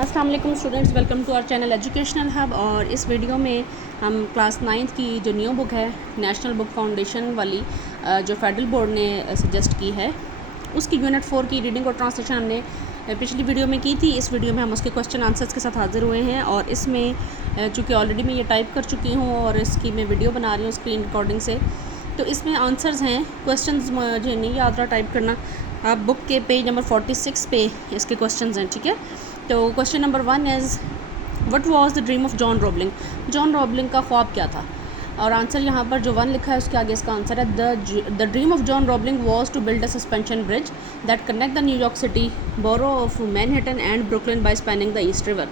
अस्सलाम वालेकुम students, welcome to our channel educational hub. और इस वीडियो में हम क्लास 9th की जो न्यू बुक है नेशनल बुक फाउंडेशन वाली जो फेडरल बोर्ड ने सजेस्ट की है उसकी यूनिट 4 की रीडिंग और ट्रांसलेशन हमने पिछली वीडियो में की थी। इस वीडियो में हम उसके क्वेश्चन आंसर्स के साथ हाजिर हुए हैं और इसमें चूँकि ऑलरेडी मैं ये टाइप कर चुकी हूँ और इसकी मैं वीडियो बना रही हूँ स्क्रीन रिकॉर्डिंग से, तो इसमें आंसर्स हैं। क्वेश्चंस मुझे नहीं याद रहा टाइप करना, आप बुक के पेज नंबर 46 पे इसके क्वेश्चंस हैं, ठीक है। तो question number 1 is what was the dream of John Roebling. John Roebling का ख्वाब क्या था? और आंसर यहाँ पर जो 1 लिखा है उसके आगे इसका आंसर है the dream of John Roebling was to build a suspension bridge that connect the New York city borough of Manhattan and Brooklyn by spanning the East River.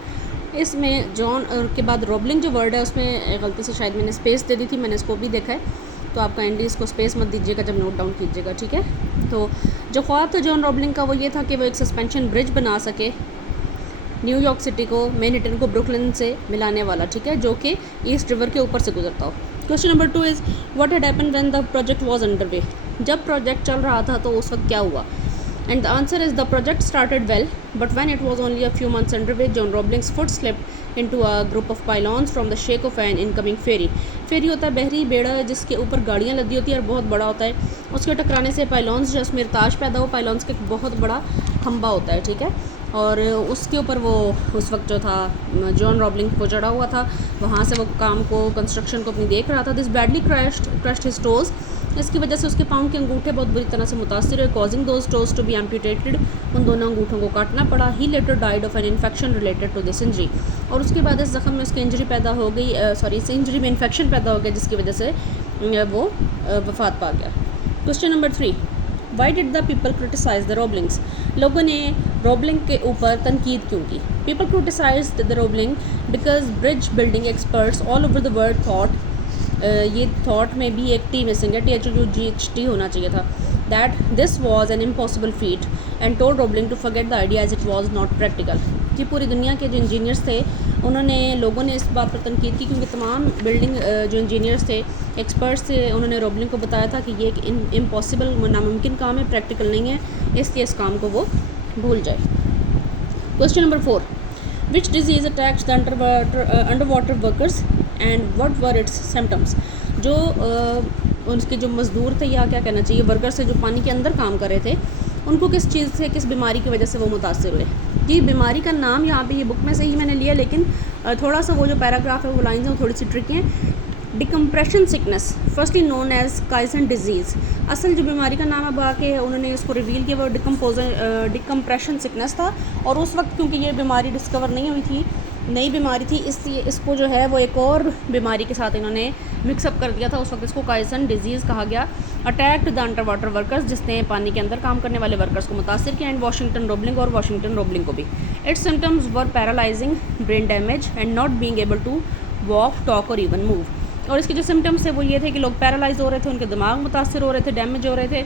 इसमें जॉन के बाद रॉबलिंग जो वर्ड है उसमें गलती से शायद मैंने स्पेस दे दी थी, मैंने इसको भी देखा है, तो आप काइंडली इसको स्पेस मत दीजिएगा जब नोट डाउन कीजिएगा, ठीक है। तो जो ख्वाब था जॉन रॉबलिंग का वो ये था कि वो एक सस्पेंशन ब्रिज बना सके न्यूयॉर्क सिटी को मैनहट्टन को ब्रुकलिन से मिलाने वाला, ठीक है, जो कि ईस्ट रिवर के ऊपर से गुजरता हो। Question number 2 is what had happened when the project was underway. जब प्रोजेक्ट चल रहा था तो उस वक्त क्या हुआ? And the answer is the project started well but when it was only a few months underway John Roebling's foot slipped into a group of pylons from the shake of an incoming ferry. Ferry होता है बहरी बेड़ा जिसके ऊपर गाड़ियाँ लदी होती है और बहुत बड़ा होता है, उसके टकराने से पाइलॉन्स जो उसमें ताश पैदा हो, पाइलॉन्स का एक बहुत बड़ा खंबा होता है, ठीक है, और उसके ऊपर वो उस वक्त जो था जॉन रॉबलिंग को चढ़ा हुआ था, वहाँ से वो काम को कंस्ट्रक्शन को अपनी देख रहा था। This badly crashed his toes. इसकी वजह से उसके पाँव के अंगूठे बहुत बुरी तरह से मुतासर हुए, causing those toes to be amputated. उन दोनों अंगूठों को काटना पड़ा। He later died of an infection related to this injury. और उसके बाद इस जख्म में उसकी इंजरी पैदा हो गई, इस इंजरी में इन्फेक्शन पैदा हो गया जिसकी वजह से वो वफात पा गया। Question number 3, why did the people criticize the Roeblings. लोगों ने रॉबलिंग के ऊपर तनकीद क्यों की? People criticize the Roebling because bridge building experts all over the world thought, ये थॉट में भी एक टी मिसिंग है, THOUGHT होना चाहिए था, that this was an impossible feat and told Roebling to forget the idea as it was not practical. जी पूरी दुनिया के जो इंजीनियर्स थे लोगों ने इस बात पर तनकीद की क्योंकि तमाम बिल्डिंग जो इंजीनियर्स थे, एक्सपर्ट्स थे, उन्होंने रॉबलिंग को बताया था कि ये एक इम्पॉसिबल नामुमकिन काम है, प्रैक्टिकल नहीं है, इसलिए इस काम को वो भूल जाए। Question number 4, which disease attacks the under water workers and what were it's symptoms. जो उनके जो मज़दूर थे या क्या कहना चाहिए वर्कर्स थे जो पानी के अंदर काम कर रहे थे, उनको किस चीज़ से, किस बीमारी की वजह से वो मुतासर हुए। जी बीमारी का नाम यहाँ पे ये बुक में से ही मैंने लिया, लेकिन थोड़ा सा वो जो पैराग्राफ है वो लाइन्स हैं वो थोड़ी सी ट्रिकी हैं। Decompression sickness firstly known as caisson disease. असल जो बीमारी का नाम अब आके उन्होंने उसको रिवील किया वो डिकम्प्रेशन सिकनेस था, और उस वक्त क्योंकि ये बीमारी डिस्कवर नहीं हुई थी, नई बीमारी थी, इसलिए इसको जो है वो एक और बीमारी के साथ इन्होंने मिक्सअप कर दिया था। उस वक्त इसको काइसन डिजीज़ कहा गया। Attacked the under water workers, जिसने पानी के अंदर काम करने वाले वर्कर्स को मुतासर किया, एंड वाशिंगटन रॉबलिंग और वाशिंगटन रॉबलिंग को भी। Its symptoms were paralyzing, brain damage and not being able to walk, talk और इवन मूव। और इसके जो सिम्टम्स थे वो ये थे कि लोग पैरालाइज हो रहे थे, उनके दिमाग मुतासर हो रहे थे, डैमेज हो रहे थे,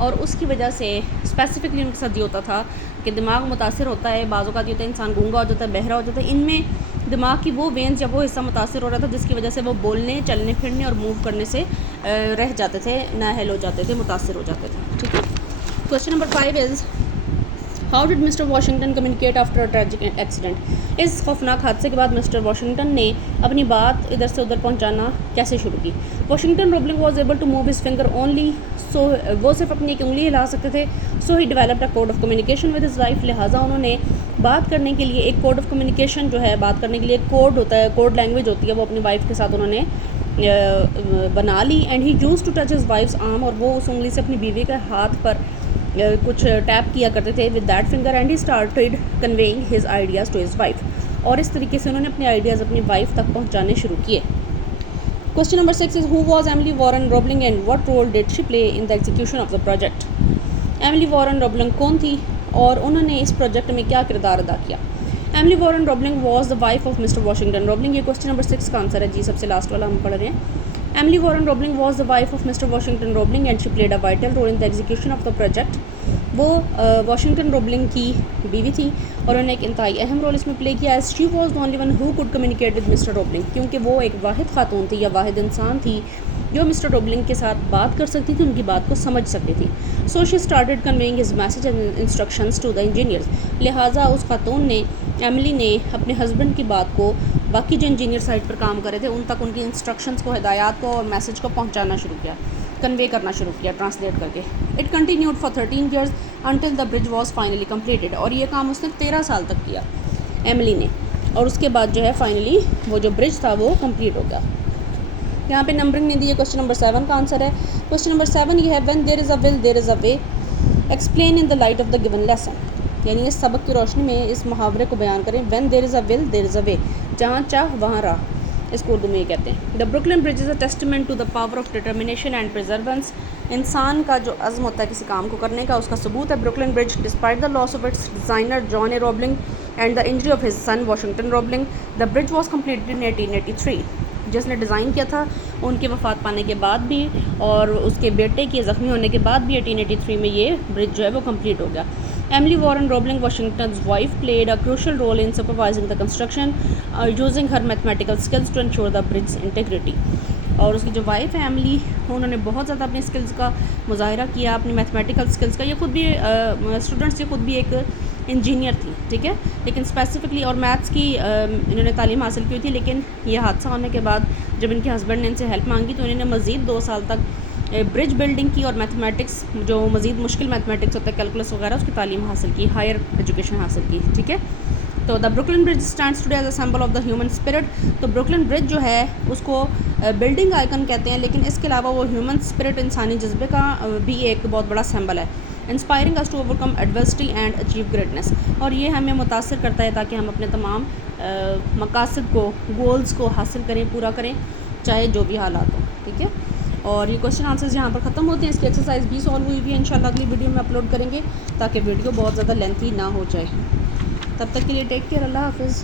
और उसकी वजह से स्पेसिफिकली उनके साथ ये होता था कि दिमाग मुतासर होता है, बाज़ों का ये होता है इंसान गूंगा हो जाता है, बहरा हो जाता है, इनमें दिमाग की वो वेंस जब वो हिस्सा मुतासर हो रहा था जिसकी वजह से वो बोलने, चलने फिरने और मूव करने से रह जाते थे, नाअहल हो जाते थे, मुतासर हो जाते थे, ठीक है। Question number 5 is how did mister Washington communicate after a tragic accident. इस खौफनाक हादसे के बाद मिस्टर वाशिंगटन ने अपनी बात इधर से उधर पहुंचाना कैसे शुरू की? Washington Roebling was able to move his finger only, so वो सिर्फ अपनी एक उंगली हिला सकते थे। So he developed a code of communication with his wife, लिहाजा उन्होंने बात करने के लिए एक कोड ऑफ कम्युनिकेशन जो है, बात करने के लिए एक कोड होता है, कोड लैंग्वेज होती है, वो अपनी वाइफ के साथ उन्होंने बना ली। And he used to touch his wife's arm, और वो उस उंगली से अपनी बीवी के हाथ पर कुछ टैप किया करते थे with that finger, and he started conveying his ideas to his wife, और इस तरीके से उन्होंने अपने आइडियाज़ अपनी वाइफ तक पहुंचाने शुरू किए। Question number 6 is who was Emily Warren Roebling and what role did she play in the execution of the project. Emily Warren Roebling कौन थी और उन्होंने इस प्रोजेक्ट में क्या किरदार अदा किया? Emily Warren Roebling was the wife of mister Washington Roebling. ये क्वेश्चन नंबर 6 का आंसर है जी, सबसे लास्ट वाला हम पढ़ रहे हैं। Emily Warren Roebling was the wife of Mr. Washington Roebling and she played a vital role in the execution of the project. वो वाशिंगटन रॉबलिंग की बीवी थी और उन्होंने एक इंतहाई अहम रोल इसमें प्ले किया। As she was the only one who could communicate with mister Roebling, क्योंकि वो एक वाहिद खातून थी या वाहिद इंसान थी जो मिस्टर रॉबलिंग के साथ बात कर सकती थी, उनकी बात को समझ सकती थी। So she started conveying his message and instructions to the engineers, लिहाजा उस खातून ने एमिली ने अपने हस्बैंड की बात को बाकी जो इंजीनियर साइट पर काम कर रहे थे उन तक उनकी इंस्ट्रक्शंस को, हिदायत को और मैसेज को पहुंचाना शुरू किया, कन्वे करना शुरू किया ट्रांसलेट करके। It continued for 13 years until the bridge was finally completed. और ये काम उसने 13 साल तक किया एमिली ने, और उसके बाद जो है फाइनली वो जो ब्रिज था वो कम्प्लीट हो गया। यहाँ पे नंबरिंग नहीं दी है। क्वेश्चन नंबर 7 का आंसर है। क्वेश्चन नंबर 7 ये है, when there is a will there is a way, explain in the light of the given lesson. यानी इस सबक की रोशनी में इस मुहावरे को बयान करें। When there is a will there is a way, जहाँ चाह वहाँ राह, इसको उर्दू में ये कहते हैं। The Brooklyn Bridge is a testament to the power of determination and perseverance. इंसान का जो अज़्म होता है किसी काम को करने का, उसका सबूत है Brooklyn Bridge. Despite the loss of its designer John A Roebling and the injury of his son Washington Roebling, the bridge was completed in 1883। जिसने डिज़ाइन किया था उनके वफ़ात पाने के बाद भी और उसके बेटे के ज़ख्मी होने के बाद भी 1883 में ये ब्रिज जो है वो कंप्लीट हो गया। Emily Warren Roebling, Washington's wife, played a crucial role in supervising the construction using her mathematical skills to ensure the bridge integrity. और उसकी जो वाइफ है एमिली, उन्होंने बहुत ज़्यादा अपनी स्किल्स का मुजाहरा किया, अपनी मैथमेटिकल स्किल्स का। ये खुद भी स्टूडेंट्स, ये खुद भी एक इंजीनियर थी, ठीक है, लेकिन स्पेसिफिकली और मैथ्स की इन्होंने तालीम हासिल की हुई थी। लेकिन ये हादसा होने के बाद जब इनके हस्बैंड ने इनसे हेल्प मांगी तो इन्होंने मज़ीद 2 साल तक ब्रिज बिल्डिंग की और मैथमेटिक्स, जो मज़ीद मुश्किल मैथमेटिक्स होता है, कैलकुलस वगैरह, उसकी तालीम हासिल की, हायर एजुकेशन हासिल की, ठीक है। तो the Brooklyn Bridge stands today as a symbol of the human spirit. तो ब्रुकलिन ब्रिज जो है उसको बिल्डिंग आइकन कहते हैं, लेकिन इसके अलावा वो ह्यूमन स्पिरिट, इंसानी जज्बे का भी एक बहुत बड़ा सिंबल है। Inspiring us to overcome adversity and achieve greatness. और ये हमें मुतासर करता है ताकि हम अपने तमाम मकासद को, गोल्स को हासिल करें, पूरा करें, चाहे जो भी हालात हों, ठीक है। और ये क्वेश्चन आंसर्स यहाँ पर ख़त्म होते हैं। इसकी एक्सरसाइज भी सॉल्व हुई है, इंशाल्लाह अगली वीडियो में अपलोड करेंगे ताकि वीडियो बहुत ज़्यादा लेंथी ना हो जाए। तब तक के लिए टेक केयर, अल्लाह हाफिज़।